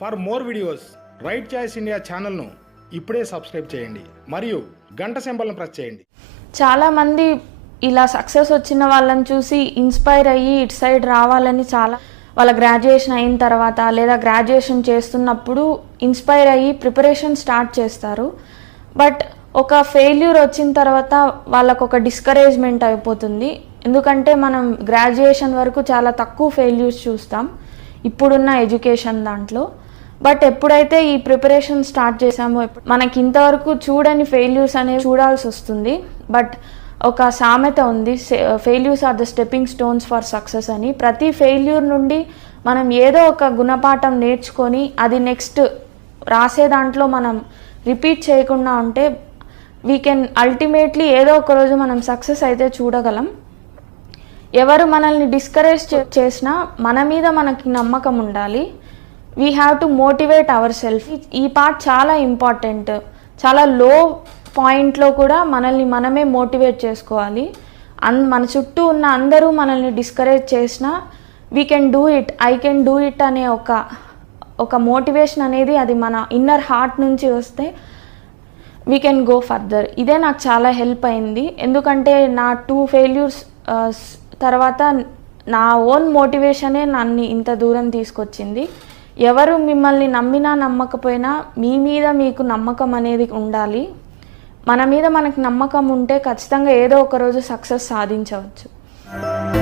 For more videos right choice India ఛానల్ను ఇప్పుడే subscribe చేయండి. మరియు గంట సింబల్ను ప్రెస్ చేయండి. చాలామంది ఇలా సక్సెస్ వచ్చిన వాళ్ళని చూసి ఇన్స్పైర్ అయ్యి ఇటు సైడ్ రావాలని చాలా వాళ్ళ గ్రాడ్యుయేషన్ అయిన తర్వాత లేదా గ్రాడ్యుయేషన్ చేస్తున్నప్పుడు ఇన్స్పైర్ అయ్యి ప్రిపరేషన్ స్టార్ట్ చేస్తారు. బట్ ఒక ఫెయిల్యూర్ వచ్చిన తర్వాత వాళ్ళకు ఒక డిస్కరేజ్మెంట్ అయిపోతుంది. ఎందుకంటే మనం గ్రాడ్యుయేషన్ వరకు చాలా తక్కువ ఫెయిల్యూర్స్ చూస్తాం. ఇప్పుడున్న ఎడ్యుకేషన్ దాంట్లో. బట్ ఎప్పుడైతే ఈ ప్రిపరేషన్ స్టార్ట్ చేసామో మనకి ఇంతవరకు చూడని ఫెయిల్యూర్స్ అనేవి చూడాల్సి వస్తుంది. బట్ ఒక సామెత ఉంది failures are the stepping stones for success అని. ప్రతి ఫెయిల్యూర్ నుండి మనం ఏదో ఒక గుణపాఠం నేర్చుకొని అది నెక్స్ట్ రాసే దాంట్లో మనం రిపీట్ చేయకుండా ఉంటే వీ కెన్ అల్టిమేట్లీ ఏదో ఒక రోజు మనం సక్సెస్ అయితే చూడగలం. ఎవరు మనల్ని డిస్కరేజ్ చేసినా మన మీద మనకి నమ్మకం ఉండాలి. We have to motivate our self ఈ పార్ట్ చాలా ఇంపార్టెంట్ చాలా లో పాయింట్లో కూడా మనల్ని మనమే మోటివేట్ చేసుకోవాలి. అన్ మన చుట్టూ ఉన్న అందరూ మనల్ని డిస్కరేజ్ చేసినా we can do it I can do it అనే ఒక ఒక మోటివేషన్ అనేది అది మన ఇన్నర్ హార్ట్ నుంచి వస్తే వీ కెన్ గో ఫర్దర్ ఇదే నాకు చాలా హెల్ప్ అయింది. ఎందుకంటే నా టూ ఫెయిల్యూర్స్ తర్వాత నా ఓన్ మోటివేషనే నన్ను ఇంత దూరం తీసుకొచ్చింది. ఎవరు మిమ్మల్ని నమ్మినా నమ్మకపోయినా మీ మీద మీకు నమ్మకం అనేది ఉండాలి. మన మీద మనకు నమ్మకం ఉంటే ఖచ్చితంగా ఏదో ఒక రోజు సక్సెస్ సాధించవచ్చు.